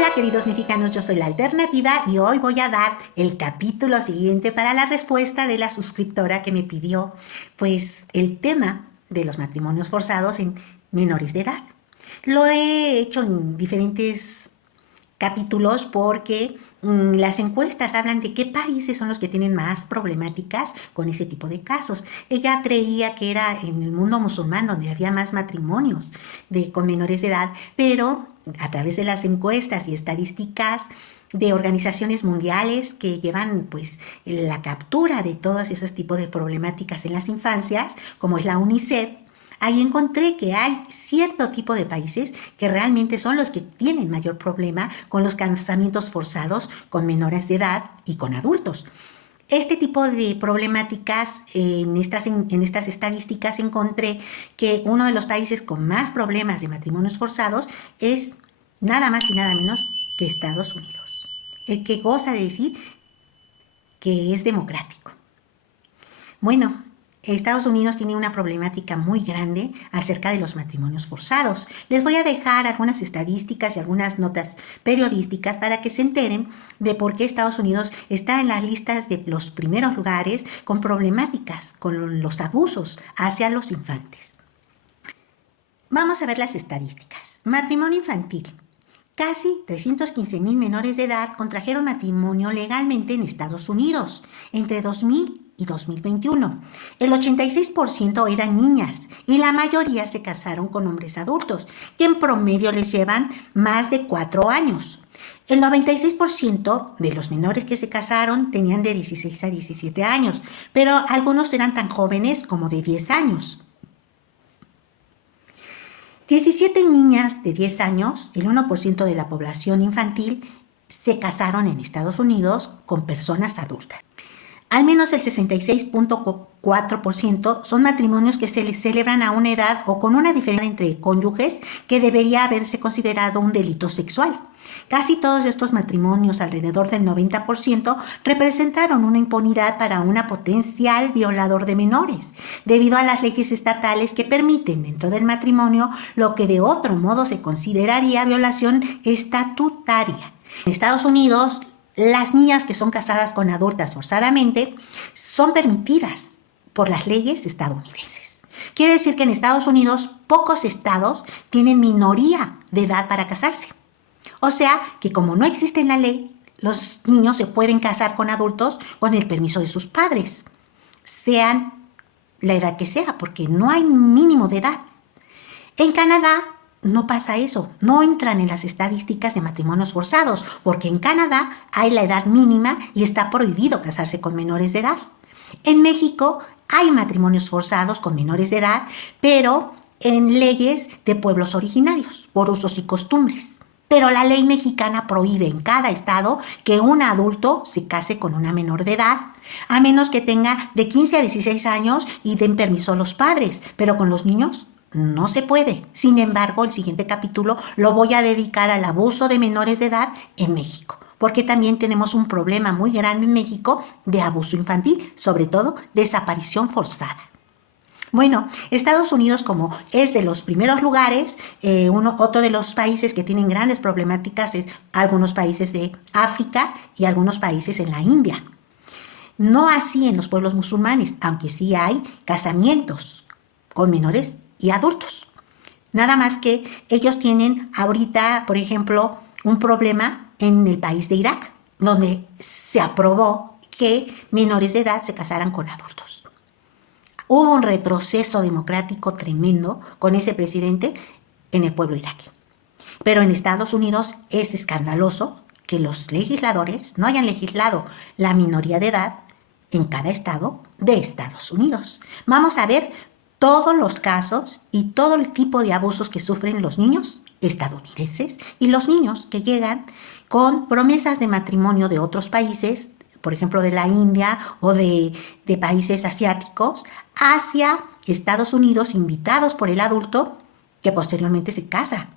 Hola queridos mexicanos, yo soy La Alternativa y hoy voy a dar el capítulo siguiente para la respuesta de la suscriptora que me pidió pues el tema de los matrimonios forzados en menores de edad. Lo he hecho en diferentes capítulos porque las encuestas hablan de qué países son los que tienen más problemáticas con ese tipo de casos. Ella creía que era en el mundo musulmán donde había más matrimonios con menores de edad, pero a través de las encuestas y estadísticas de organizaciones mundiales que llevan pues la captura de todos esos tipos de problemáticas en las infancias, como es la UNICEF, ahí encontré que hay cierto tipo de países que realmente son los que tienen mayor problema con los casamientos forzados con menores de edad y con adultos. Este tipo de problemáticas, en estas estadísticas encontré que uno de los países con más problemas de matrimonios forzados es nada más y nada menos que Estados Unidos, el que goza de decir que es democrático. Bueno, Estados Unidos tiene una problemática muy grande acerca de los matrimonios forzados. Les voy a dejar algunas estadísticas y algunas notas periodísticas para que se enteren de por qué Estados Unidos está en las listas de los primeros lugares con problemáticas, con los abusos hacia los infantes. Vamos a ver las estadísticas. Matrimonio infantil. Casi 315,000 menores de edad contrajeron matrimonio legalmente en Estados Unidos entre 2000 y 2021. El 86% eran niñas y la mayoría se casaron con hombres adultos, que en promedio les llevan más de 4 años. El 96% de los menores que se casaron tenían de 16 a 17 años, pero algunos eran tan jóvenes como de 10 años. 17 niñas de 10 años, el 1% de la población infantil, se casaron en Estados Unidos con personas adultas. Al menos el 66.4% son matrimonios que se les celebran a una edad o con una diferencia entre cónyuges que debería haberse considerado un delito sexual. Casi todos estos matrimonios, alrededor del 90%, representaron una impunidad para un potencial violador de menores, debido a las leyes estatales que permiten dentro del matrimonio lo que de otro modo se consideraría violación estatutaria. En Estados Unidos, las niñas que son casadas con adultas forzadamente son permitidas por las leyes estadounidenses. Quiere decir que en Estados Unidos pocos estados tienen minoría de edad para casarse. O sea que como no existe en la ley, los niños se pueden casar con adultos con el permiso de sus padres, sean la edad que sea, porque no hay mínimo de edad. En Canadá no pasa eso, no entran en las estadísticas de matrimonios forzados, porque en Canadá hay la edad mínima y está prohibido casarse con menores de edad. En México hay matrimonios forzados con menores de edad, pero en leyes de pueblos originarios, por usos y costumbres. Pero la ley mexicana prohíbe en cada estado que un adulto se case con una menor de edad, a menos que tenga de 15 a 16 años y den permiso a los padres, pero con los niños no se puede. Sin embargo, el siguiente capítulo lo voy a dedicar al abuso de menores de edad en México, porque también tenemos un problema muy grande en México de abuso infantil, sobre todo desaparición forzada. Bueno, Estados Unidos, como es de los primeros lugares, otro de los países que tienen grandes problemáticas es algunos países de África y algunos países en la India. No así en los pueblos musulmanes, aunque sí hay casamientos con menores y adultos. Nada más que ellos tienen ahorita, por ejemplo, un problema en el país de Irak, donde se aprobó que menores de edad se casaran con adultos. Hubo un retroceso democrático tremendo con ese presidente en el pueblo iraquí. Pero en Estados Unidos es escandaloso que los legisladores no hayan legislado la minoría de edad en cada estado de Estados Unidos. Vamos a ver todos los casos y todo el tipo de abusos que sufren los niños estadounidenses y los niños que llegan con promesas de matrimonio de otros países, por ejemplo de la India o de países asiáticos, hacia Estados Unidos, invitados por el adulto que posteriormente se casa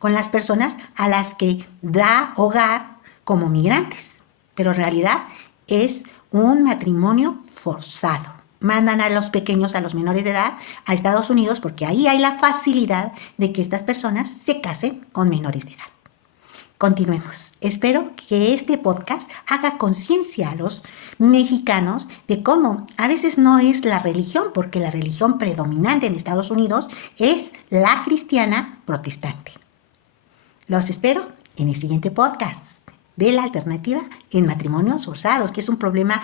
con las personas a las que da hogar como migrantes. Pero en realidad es un matrimonio forzado. Mandan a los pequeños, a los menores de edad, a Estados Unidos porque ahí hay la facilidad de que estas personas se casen con menores de edad. Continuemos. Espero que este podcast haga conciencia a los mexicanos de cómo a veces no es la religión, porque la religión predominante en Estados Unidos es la cristiana protestante. Los espero en el siguiente podcast de la alternativa en matrimonios forzados, que es un problema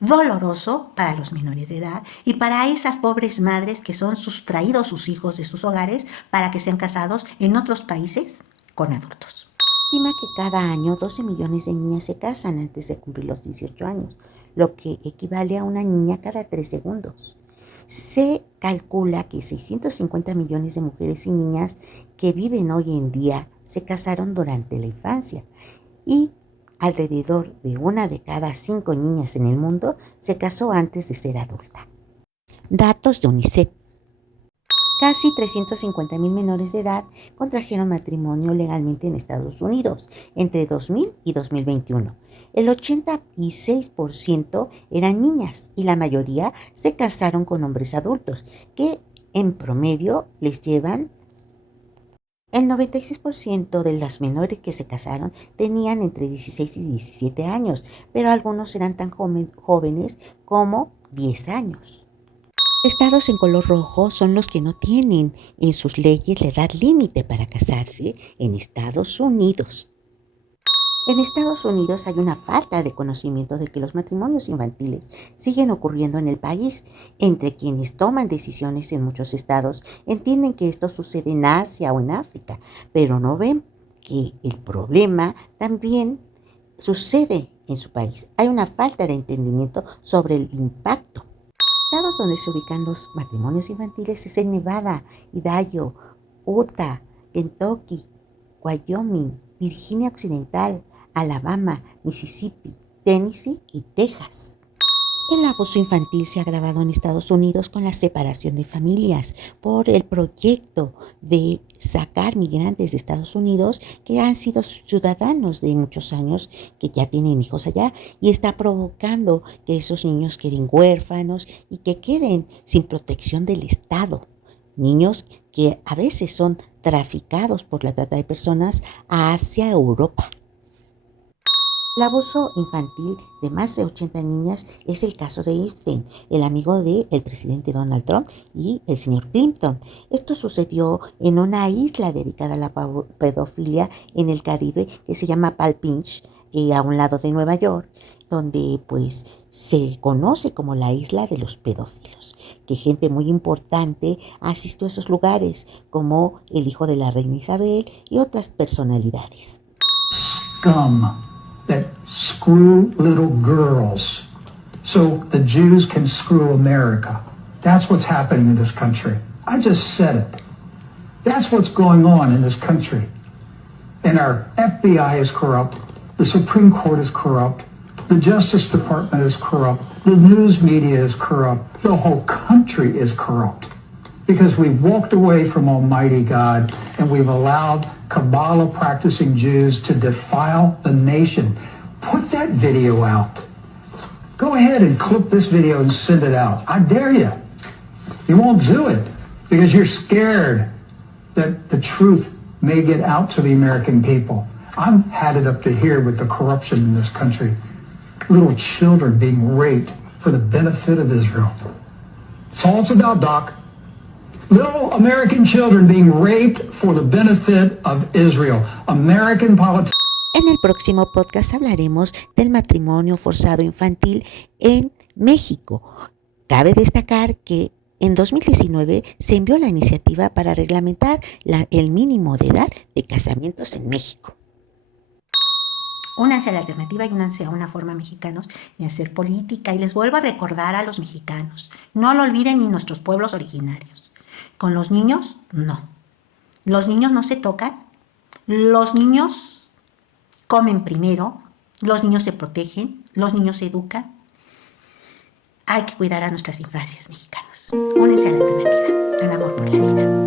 doloroso para los menores de edad y para esas pobres madres que son sustraídos sus hijos de sus hogares para que sean casados en otros países con adultos. Estima que cada año 12 millones de niñas se casan antes de cumplir los 18 años, lo que equivale a una niña cada 3 segundos. Se calcula que 650 millones de mujeres y niñas que viven hoy en día se casaron durante la infancia y alrededor de 1 de cada 5 niñas en el mundo se casó antes de ser adulta. Datos de UNICEF. Casi 350,000 menores de edad contrajeron matrimonio legalmente en Estados Unidos entre 2000 y 2021. El 86% eran niñas y la mayoría se casaron con hombres adultos que en promedio les llevan. El 96% de las menores que se casaron tenían entre 16 y 17 años, pero algunos eran tan jóvenes como 10 años. Estados en color rojo son los que no tienen en sus leyes la edad límite para casarse en Estados Unidos. En Estados Unidos hay una falta de conocimiento de que los matrimonios infantiles siguen ocurriendo en el país. Entre quienes toman decisiones en muchos estados entienden que esto sucede en Asia o en África, pero no ven que el problema también sucede en su país. Hay una falta de entendimiento sobre el impacto. Estados donde se ubican los matrimonios infantiles es en Nevada, Idaho, Utah, Kentucky, Wyoming, Virginia Occidental, Alabama, Mississippi, Tennessee y Texas. El abuso infantil se ha agravado en Estados Unidos con la separación de familias por el proyecto de sacar migrantes de Estados Unidos que han sido ciudadanos de muchos años, que ya tienen hijos allá, y está provocando que esos niños queden huérfanos y que queden sin protección del Estado. Niños que a veces son traficados por la trata de personas hacia Europa. El abuso infantil de más de 80 niñas es el caso de Epstein, el amigo del presidente Donald Trump y el señor Clinton. Esto sucedió en una isla dedicada a la pedofilia en el Caribe que se llama Palm Beach, a un lado de Nueva York, donde pues se conoce como la isla de los pedófilos, que gente muy importante asistió a esos lugares, como el hijo de la reina Isabel y otras personalidades. That screw little girls so the Jews can screw America. That's what's happening in this country. I just said it. That's what's going on in this country. And our FBI is corrupt. The Supreme Court is corrupt. The Justice Department is corrupt. The news media is corrupt. The whole country is corrupt. Because we've walked away from Almighty God and we've allowed Kabbalah practicing Jews to defile the nation. Put that video out. Go ahead and clip this video and send it out. I dare you. You won't do it because you're scared that the truth may get out to the American people. I'm had it up to here with the corruption in this country. Little children being raped for the benefit of Israel. It's all it's about, Doc. Little American children being raped for the benefit of Israel. American politics. En el próximo podcast hablaremos del matrimonio forzado infantil en México. Cabe destacar que en 2019 se envió la iniciativa para reglamentar el mínimo de edad de casamientos en México. Únanse a la alternativa y únanse a una forma mexicanos de hacer política. Y les vuelvo a recordar a los mexicanos, no lo olviden ni nuestros pueblos originarios. Con los niños, no. Los niños no se tocan. Los niños comen primero. Los niños se protegen. Los niños se educan. Hay que cuidar a nuestras infancias mexicanos. Únense a la alternativa, al amor por la vida.